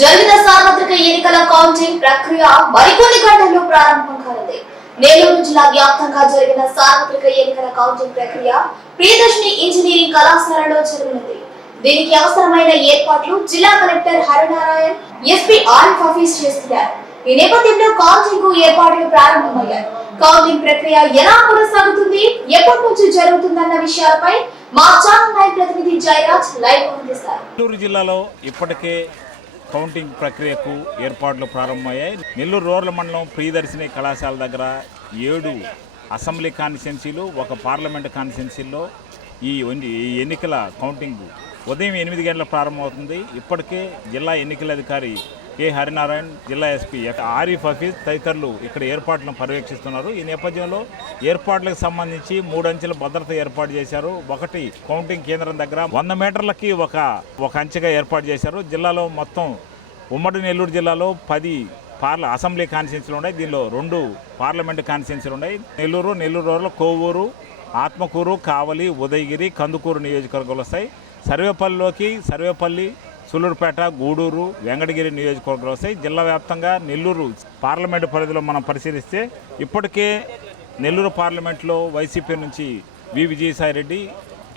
జరిగిన సార్వత్రిక ఎన్నికల కౌంటింగ్ ప్రక్రియ మరికొన్ని గంటల్లో ప్రారంభం కానుంది. నెల్లూరు జిల్లా వ్యాప్తంగా జరిగిన సార్వత్రిక ఎన్నికల కౌంటింగ్ ప్రక్రియ ప్రియదర్శిని ఇంజనీరింగ్ కళాశాలలో జరగనుంది. దీనికి అవసరమైన ఏర్పాట్లు జిల్లా collector Harinarayan SP Arif office చేస్తున్నారు. ఈ నేపథ్యంలో కౌంటింగ్కు ఏర్పాట్లు ప్రారంభమయ్యాయి. కౌంటింగ్ ప్రక్రియ ఎలా కొనసాగుతుంది ఎప్పటి నుంచి జరుగుతుందన్న విషయాలపై మా ఛానల్ ప్రతినిధి జయరాజ్ లైవ్ అందిస్తారు. జిల్లాలో ఇప్పటికే కౌంటింగ్ ప్రక్రియకు ఏర్పాట్లు ప్రారంభమయ్యాయి. నెల్లూరు రోడ్ల మండలం ప్రియదర్శిని కళాశాల దగ్గర ఏడు అసెంబ్లీ కాన్స్టిట్యున్సీలు ఒక పార్లమెంట్ కాన్స్టిట్యున్సీల్లో ఈ ఈ ఎన్నికల కౌంటింగ్ ఉదయం ఎనిమిది గంటల ప్రారంభమవుతుంది. ఇప్పటికే జిల్లా ఎన్నికల అధికారి కె. హరినారాయణ్ జిల్లా ఎస్పీ ఆరిఫ్ హఫీజ్ తదితరులు ఇక్కడ ఏర్పాట్లను పర్యవేక్షిస్తున్నారు. ఈ నేపథ్యంలో ఏర్పాట్లకు సంబంధించి మూడంచెల భద్రత ఏర్పాటు చేశారు. ఒకటి కౌంటింగ్ కేంద్రం దగ్గర వంద మీటర్లకి ఒక ఒక అంచెగా ఏర్పాటు చేశారు. జిల్లాలో మొత్తం ఉమ్మడి నెల్లూరు జిల్లాలో పది పార్ల అసెంబ్లీ కాన్స్టిట్యున్సీలు ఉన్నాయి. దీనిలో రెండు పార్లమెంట్ కాన్స్టిట్యున్సీలు ఉన్నాయి. నెల్లూరు నెల్లూరు కోవూరు ఆత్మకూరు కావలి ఉదయగిరి కందుకూరు నియోజకవర్గాలు వస్తాయి. సర్వేపల్లిలోకి సర్వేపల్లి సులూరుపేట గూడూరు వెంకటగిరి నియోజకవర్గాలు వస్తాయి. జిల్లా వ్యాప్తంగా నెల్లూరు పార్లమెంటు పరిధిలో మనం పరిశీలిస్తే ఇప్పటికే నెల్లూరు పార్లమెంట్లో వైసీపీ నుంచి వి. విజయసాయి రెడ్డి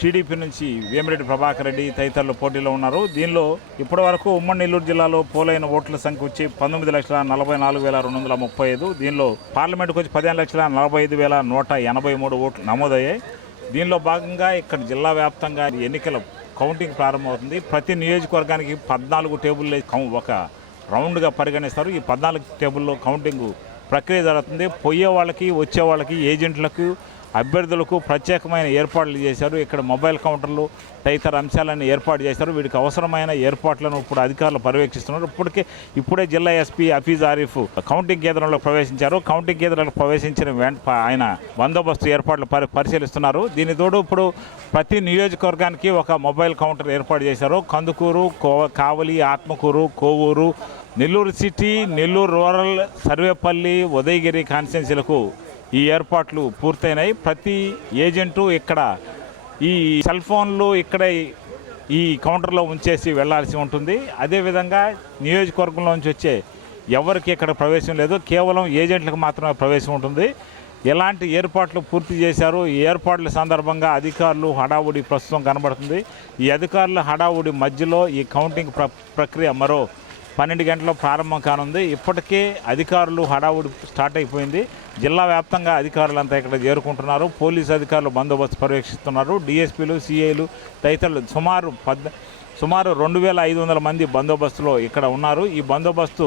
టీడీపీ నుంచి వేమిరెడ్డి ప్రభాకర్ రెడ్డి తదితరులు పోటీలో ఉన్నారు. దీనిలో ఇప్పటి వరకు ఉమ్మడి నెల్లూరు జిల్లాలో పోలైన ఓట్ల సంఖ్య వచ్చి పంతొమ్మిది లక్షల నలభై నాలుగు వేల రెండు వందల ముప్పై ఐదు. దీనిలో పార్లమెంట్కి వచ్చి పదిహేను లక్షల నలభై ఐదు వేల నూట ఎనభై మూడు ఓట్లు నమోదయ్యాయి. దీనిలో భాగంగా ఇక్కడ జిల్లా వ్యాప్తంగా ఎన్నికల కౌంటింగ్ ప్రారంభమవుతుంది. ప్రతి నియోజకవర్గానికి పద్నాలుగు టేబుల్ ఒక రౌండ్గా పరిగణిస్తారు. ఈ పద్నాలుగు టేబుల్లో కౌంటింగ్ ప్రక్రియ జరుగుతుంది. పోయే వాళ్ళకి వచ్చే వాళ్ళకి ఏజెంట్లకు అభ్యర్థులకు ప్రత్యేకమైన ఏర్పాట్లు చేశారు. ఇక్కడ మొబైల్ కౌంటర్లు తదితర అంశాలను ఏర్పాటు చేశారు. వీటికి అవసరమైన ఏర్పాట్లను ఇప్పుడు అధికారులు పర్యవేక్షిస్తున్నారు. ఇప్పటికే ఇప్పుడే జిల్లా ఎస్పీ హఫీజ్ ఆరిఫ్ కౌంటింగ్ కేంద్రంలో ప్రవేశించారు. కౌంటింగ్ కేంద్రంలో ప్రవేశించిన వెంట ఆయన బందోబస్తు ఏర్పాట్లు పరి పరిశీలిస్తున్నారు. దీని తోడు ఇప్పుడు ప్రతి నియోజకవర్గానికి ఒక మొబైల్ కౌంటర్ ఏర్పాటు చేశారు. కందుకూరు కో కావలి ఆత్మకూరు కోవూరు నెల్లూరు సిటీ నెల్లూరు రూరల్ సర్వేపల్లి ఉదయగిరి కాన్స్టిట్యున్సీలకు ఈ ఏర్పాట్లు పూర్తయినాయి. ప్రతి ఏజెంటు ఇక్కడ ఈ సెల్ ఫోన్లు ఇక్కడ ఈ కౌంటర్లో ఉంచేసి వెళ్ళాల్సి ఉంటుంది. అదేవిధంగా నియోజకవర్గంలో నుంచి వచ్చే ఎవరికి ఇక్కడ ప్రవేశం లేదు. కేవలం ఏజెంట్లకు మాత్రమే ప్రవేశం ఉంటుంది. ఎలాంటి ఏర్పాట్లు పూర్తి చేశారు. ఈ ఏర్పాట్ల సందర్భంగా అధికారులు హడావుడి ప్రస్తుతం కనబడుతుంది. ఈ అధికారుల హడావుడి మధ్యలో ఈ కౌంటింగ్ ప్ర ప్రక్రియ మరో పన్నెండు గంటల ప్రారంభం కానుంది. ఇప్పటికే అధికారులు హడావుడి స్టార్ట్ అయిపోయింది. జిల్లా వ్యాప్తంగా అధికారులంతా ఇక్కడ చేరుకుంటున్నారు. పోలీసు అధికారులు బందోబస్తు పర్యవేక్షిస్తున్నారు. డిఎస్పీలు సిఐలు తదితరులు సుమారు పద్ సుమారు రెండు వేల ఐదు వందల మంది బందోబస్తులో ఇక్కడ ఉన్నారు. ఈ బందోబస్తు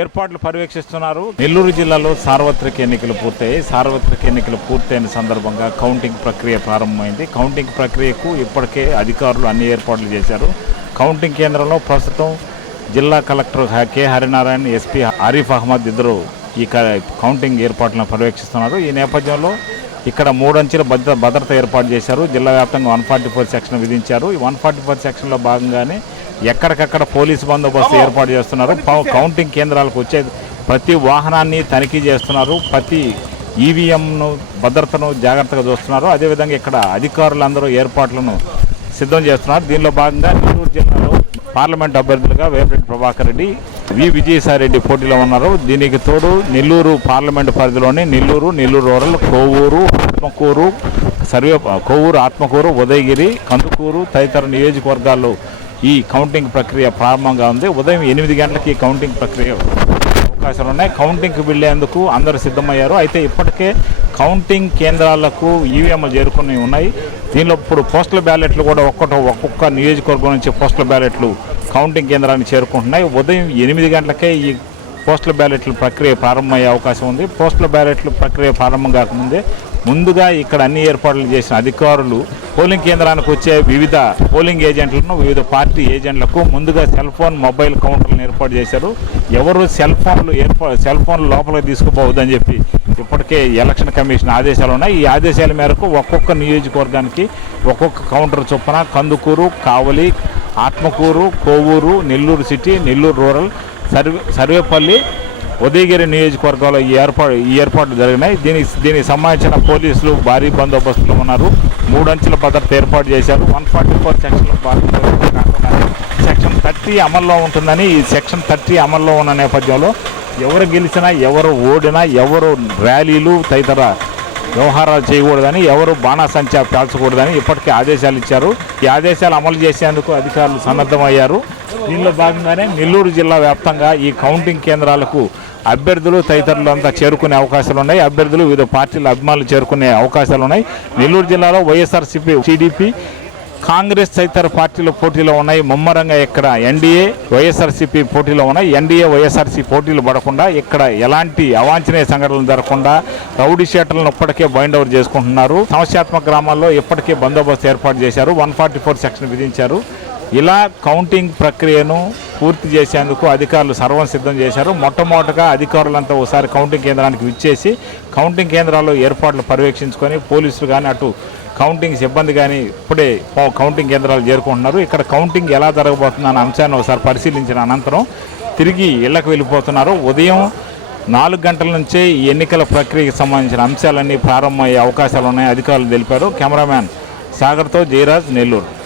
ఏర్పాట్లు పర్యవేక్షిస్తున్నారు. నెల్లూరు జిల్లాలో సార్వత్రిక ఎన్నికలు పూర్తయ్యాయి. సార్వత్రిక ఎన్నికలు పూర్తయిన సందర్భంగా కౌంటింగ్ ప్రక్రియ ప్రారంభమైంది. కౌంటింగ్ ప్రక్రియకు ఇప్పటికే అధికారులు అన్ని ఏర్పాట్లు చేశారు. కౌంటింగ్ కేంద్రంలో ప్రస్తుతం జిల్లా collector K Harinarayana SP Arif Ahmed ఇద్దరు ఈ కౌంటింగ్ ఏర్పాట్లను పర్యవేక్షిస్తున్నారు. ఈ నేపథ్యంలో ఇక్కడ మూడంచెల భద్ర భద్రత ఏర్పాటు చేశారు. జిల్లా వ్యాప్తంగా వన్ ఫార్టీ ఫోర్ సెక్షన్ విధించారు. ఈ వన్ ఫార్టీ ఫోర్ సెక్షన్లో భాగంగానే ఎక్కడికక్కడ పోలీసు బందోబస్తు ఏర్పాటు చేస్తున్నారు. కౌంటింగ్ కేంద్రాలకు వచ్చే ప్రతి వాహనాన్ని తనిఖీ చేస్తున్నారు. ప్రతి ఈవీఎంను భద్రతను జాగ్రత్తగా చూస్తున్నారు. అదేవిధంగా ఇక్కడ అధికారులందరూ ఏర్పాట్లను సిద్ధం చేస్తున్నారు. దీనిలో భాగంగా నెల్లూరు జిల్లాలో పార్లమెంట్ అభ్యర్థులుగా వేపరెడ్డి ప్రభాకర్ రెడ్డి వి విజయసాయి రెడ్డి పోటీలో ఉన్నారు. దీనికి తోడు నెల్లూరు పార్లమెంట్ పరిధిలోని నెల్లూరు నెల్లూరు రూరల్ కోవూరు ఆత్మకూరు సర్వే కోవూరు ఆత్మకూరు ఉదయగిరి కందుకూరు తదితర నియోజకవర్గాల్లో ఈ కౌంటింగ్ ప్రక్రియ ప్రారంభంగా ఉంది. ఉదయం ఎనిమిది గంటలకి ఈ కౌంటింగ్ ప్రక్రియ అవకాశాలు ఉన్నాయి. కౌంటింగ్కి వెళ్ళేందుకు అందరూ సిద్ధమయ్యారు. అయితే ఇప్పటికే కౌంటింగ్ కేంద్రాలకు ఈవీఎంలు చేరుకుని ఉన్నాయి. దీనిలో ఇప్పుడు పోస్టల్ బ్యాలెట్లు కూడా ఒక్కొక్క ఒక్కొక్క నియోజకవర్గం నుంచి పోస్టల్ బ్యాలెట్లు కౌంటింగ్ కేంద్రానికి చేరుకుంటున్నాయి. ఉదయం ఎనిమిది గంటలకే ఈ పోస్టల్ బ్యాలెట్ల ప్రక్రియ ప్రారంభమయ్యే అవకాశం ఉంది. పోస్టల్ బ్యాలెట్ల ప్రక్రియ ప్రారంభం కాకముందే ముందుగా ఇక్కడ అన్ని ఏర్పాట్లు చేసిన అధికారులు పోలింగ్ కేంద్రానికి వచ్చే వివిధ పోలింగ్ ఏజెంట్లను వివిధ పార్టీ ఏజెంట్లకు ముందుగా సెల్ ఫోన్ మొబైల్ కౌంటర్లను ఏర్పాటు చేశారు. ఎవరు సెల్ ఫోన్లు ఏర్పా సెల్ ఫోన్లు లోపలికి తీసుకుపోవద్దని చెప్పి ఇప్పటికే ఎలక్షన్ కమిషన్ ఆదేశాలు ఉన్నాయి. ఈ ఆదేశాల మేరకు ఒక్కొక్క నియోజకవర్గానికి ఒక్కొక్క కౌంటర్ చొప్పున కందుకూరు కావలి ఆత్మకూరు కోవూరు నెల్లూరు సిటీ నెల్లూరు రూరల్ సర్వే సర్వేపల్లి ఉదయగిరి నియోజకవర్గంలో ఈ ఏర్పాటు ఈ ఏర్పాట్లు జరిగినాయి. దీనికి దీనికి సంబంధించిన పోలీసులు భారీ బందోబస్తులో ఉన్నారు. మూడంచెల భద్రత ఏర్పాటు చేశారు. వన్ ఫార్టీ ఫోర్ సెక్షన్లో భాగంగా సెక్షన్ థర్టీ అమల్లో ఉంటుందని ఈ సెక్షన్ థర్టీ అమల్లో ఉన్న నేపథ్యంలో ఎవరు గెలిచినా ఎవరు ఓడినా ఎవరు ర్యాలీలు తదితర వ్యవహారాలు చేయకూడదని ఎవరు బాణాసంచా పేల్చకూడదని ఇప్పటికే ఆదేశాలు ఇచ్చారు. ఈ ఆదేశాలు అమలు చేసేందుకు అధికారులు సన్నద్ధమయ్యారు. దీనిలో భాగంగానే నెల్లూరు జిల్లా వ్యాప్తంగా ఈ కౌంటింగ్ కేంద్రాలకు అభ్యర్థులు తదితరులు అంతా చేరుకునే అవకాశాలు ఉన్నాయి. అభ్యర్థులు వివిధ పార్టీల అభిమానులు చేరుకునే అవకాశాలు ఉన్నాయి. నెల్లూరు జిల్లాలో వైఎస్ఆర్సీపీ టీడీపీ కాంగ్రెస్ తదితర పార్టీలు పోటీలో ఉన్నాయి. ముమ్మరంగా ఇక్కడ ఎన్డీఏ వైఎస్ఆర్సీపీ పోటీలో ఉన్నాయి. ఎన్డీఏ వైఎస్ఆర్సీ పోటీలు పడకుండా ఇక్కడ ఎలాంటి అవాంఛనీయ సంఘటనలు జరగకుండా రౌడీ షేటర్లను ఇప్పటికే బైండ్ చేసుకుంటున్నారు. సమస్యాత్మక గ్రామాల్లో ఇప్పటికే బందోబస్తు ఏర్పాటు చేశారు. వన్ ఫార్టీ ఫోర్ సెక్షన్ విధించారు. ఇలా కౌంటింగ్ ప్రక్రియను పూర్తి చేసేందుకు అధికారులు సర్వం సిద్ధం చేశారు. మొట్టమొదటగా అధికారులంతా ఒకసారి కౌంటింగ్ కేంద్రానికి విచ్చేసి కౌంటింగ్ కేంద్రాల్లో ఏర్పాట్లు పర్యవేక్షించుకొని పోలీసులు కానీ అటు కౌంటింగ్ సిబ్బంది కానీ ఇప్పుడే కౌంటింగ్ కేంద్రాలు చేరుకుంటున్నారు. ఇక్కడ కౌంటింగ్ ఎలా జరగబోతుంది అనే అంశాన్ని ఒకసారి పరిశీలించిన అనంతరం తిరిగి ఇళ్ళకు వెళ్ళిపోతున్నారు. ఉదయం నాలుగు గంటల నుంచే ఈ ఎన్నికల ప్రక్రియకి సంబంధించిన అంశాలన్నీ ప్రారంభమయ్యే అవకాశాలు ఉన్నాయి. అధికారులు తెలిపారు. కెమెరామ్యాన్ సాగర్తో జయరాజ్ నెల్లూరు.